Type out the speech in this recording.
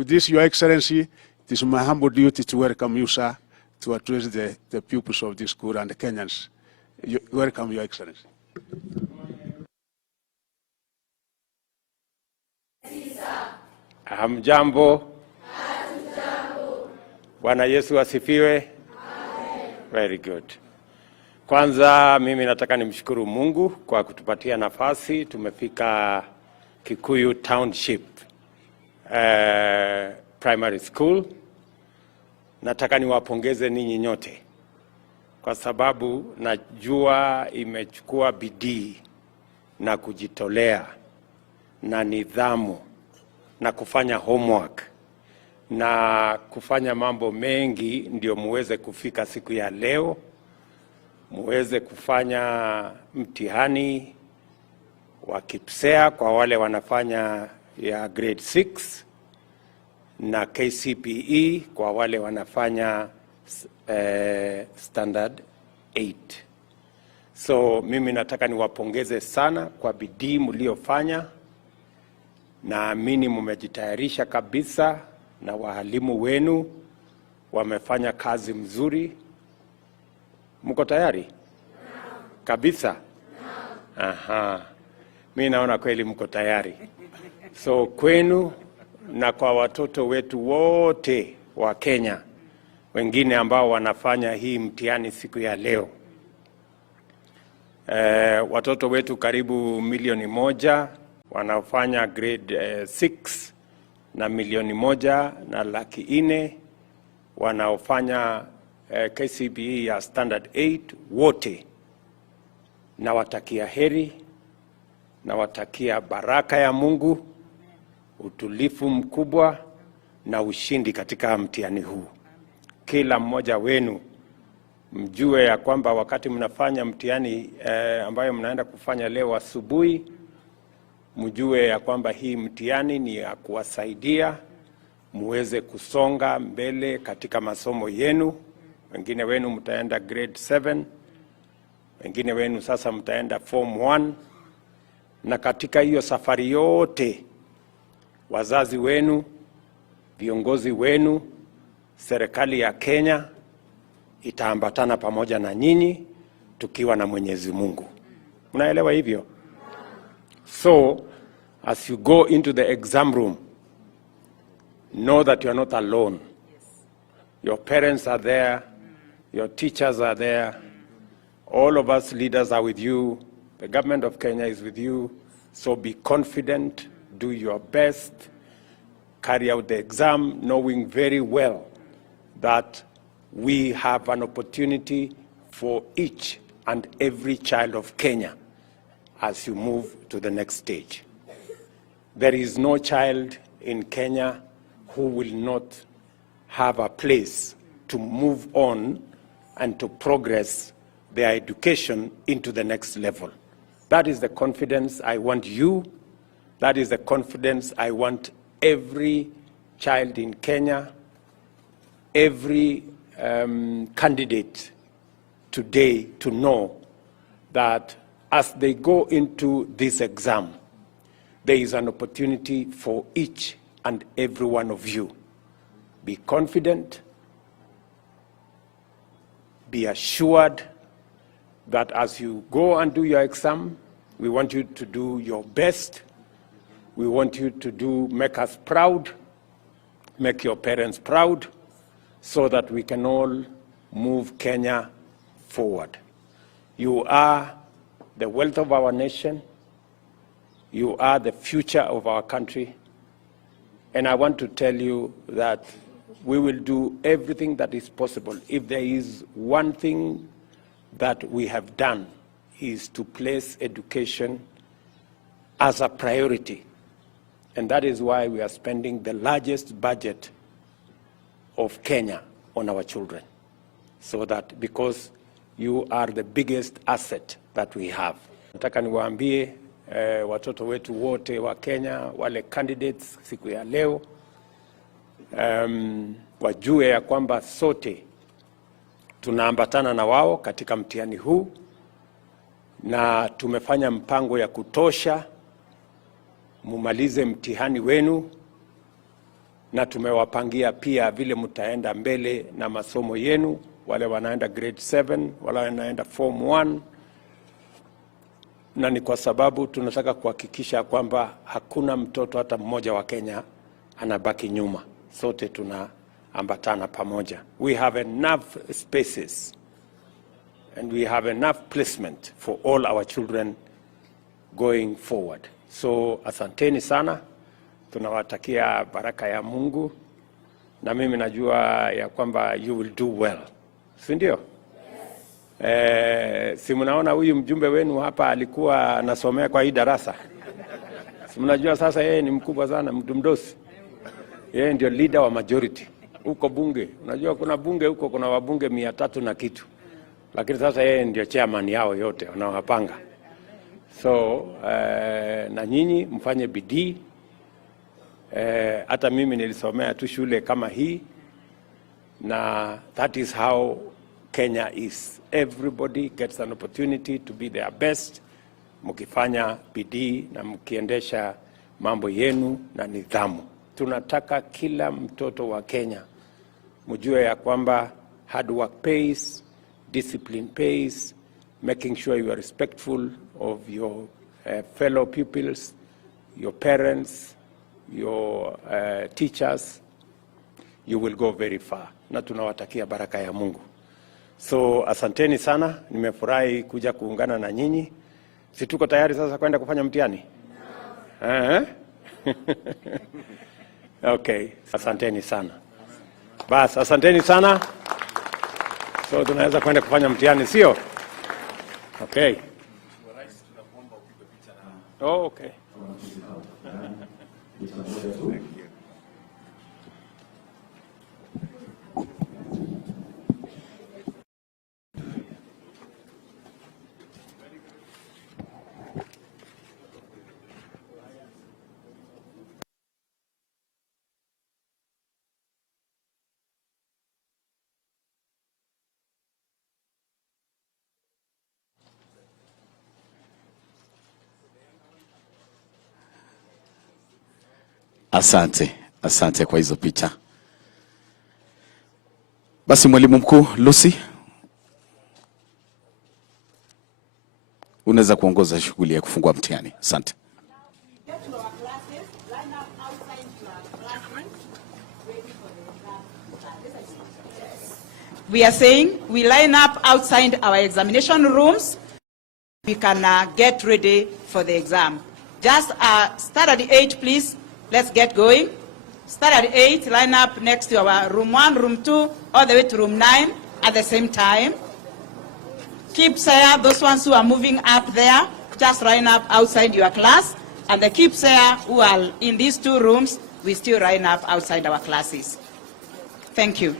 With this, Your Excellency, it is my humble duty to welcome you, sir, to address the pupils of this school and the Kenyans. Welcome, Your Excellency. Hamjambo. Bwana Yesu asifiwe. Amen. Very good. Kwanza mimi nataka nimshukuru Mungu kwa kutupatia nafasi. Tumefika Kikuyu Township Primary School. Nataka niwapongeze ninyi nyote kwa sababu najua imechukua bidii na kujitolea na nidhamu na kufanya homework na kufanya mambo mengi ndio muweze kufika siku ya leo, muweze kufanya mtihani wa Kcpe kwa wale wanafanya ya grade 6 na Kcpe kwa wale wanafanya standard 8. So mimi nataka niwapongeze sana kwa bidii mliofanya. Naamini mmejitayarisha kabisa na walimu wenu wamefanya kazi mzuri. Mko tayari? Kabisa? Aha. Mimi naona kweli mko tayari. So kwenu na kwa watoto wetu wote wa Kenya wengine ambao wanafanya hii mtihani siku ya leo. Watoto wetu karibu milioni 1 wanaofanya grade 6 na milioni 1.4 wanaofanya Kcpe ya standard 8 wote. Nawatakia heri, nawatakia baraka ya Mungu, utulifu mkubwa na ushindi katika mtihani huu. Kila mmoja wenu mjue ya kwamba wakati mnafanya mtihani ambayo mnaenda kufanya leo asubuhi, mjue ya kwamba hii mtihani ni ya kuwasaidia muweze kusonga mbele katika masomo yenu. Wengine wenu mtaenda grade 7, wengine wenu sasa mtaenda form 1. Na katika hiyo safari yote, wazazi wenu, viongozi wenu, serikali ya Kenya itaambatana pamoja na nyinyi tukiwa na Mwenyezi Mungu. Mnaelewa hivyo? So, as you go into the exam room, know that you are not alone. Your parents are there, your teachers are there, all of us leaders are with you, the government of Kenya is with you, so be confident, do your best, carry out the exam, knowing very well that we have an opportunity for each and every child of Kenya as you move to the next stage. There is no child in Kenya who will not have a place to move on and to progress their education into the next level. That is the confidence I want you. That is the confidence I want every child in Kenya, every candidate today to know that as they go into this exam, there is an opportunity for each and every one of you. Be confident, be assured that as you go and do your exam, we want you to do your best. We want you to make us proud, make your parents proud, so that we can all move Kenya forward. You are the wealth of our nation. You are the future of our country. And I want to tell you that we will do everything that is possible. If there is one thing that we have done, is to place education as a priority. And that is why we are spending the largest budget of Kenya on our children. So that because you are the biggest asset that we have. Nataka niwaambie watoto wetu wote wa Kenya, wale candidates siku ya leo, wajue ya kwamba sote tunaambatana na wao katika mtihani huu, na tumefanya mpango ya kutosha mumalize mtihani wenu na tumewapangia pia vile mtaenda mbele na masomo yenu, wale wanaenda grade 7, wale wanaenda form 1, na ni kwa sababu tunataka kuhakikisha kwamba hakuna mtoto hata mmoja wa Kenya anabaki nyuma. Sote tunaambatana pamoja. We have enough spaces and we have enough placement for all our children going forward. So asanteni sana, tunawatakia baraka ya Mungu, na mimi najua ya kwamba you will do well. Si ndio? Si mnaona huyu mjumbe wenu hapa alikuwa anasomea kwa hii darasa. Si mnajua sasa yeye ni mkubwa sana, mtu mdosi. Yeye ndio leader wa majority huko bunge. Unajua kuna bunge huko, kuna wabunge 300 na kitu. Lakini sasa yeye ndio chairman yao yote wanaowapanga. So na nyinyi mfanye bidii. Hata mimi nilisomea tu shule kama hii, na that is how Kenya is. Everybody gets an opportunity to be their best, mkifanya bidii na mkiendesha mambo yenu na nidhamu. Tunataka kila mtoto wa Kenya mjue ya kwamba hard work pays, discipline pays, making sure you are respectful of your fellow pupils, your parents, your teachers, you will go very far. Na tunawatakia baraka ya Mungu. So asanteni sana, nimefurahi kuja kuungana na nyinyi. Si tuko tayari sasa kwenda kufanya mtihani? Okay, asanteni sana. Bas, asanteni sana. So tunaweza kwenda kufanya mtihani, sio? Okay. Oh, okay. Asante kwa hizo picha. Basi mwalimu mkuu Lucy, unaweza kuongoza shughuli ya kufungua mtihani. Asante. We are saying we line up outside our examination rooms. We can get ready for the exam. Just start at 8, please. Let's get going. Start at 8, line up next to our room 1, room 2, all the way to room 9 at the same time. Kcpe, those ones who are moving up there, just line up outside your class. And the Kcpe who are in these 2 rooms, we still line up outside our classes. Thank you.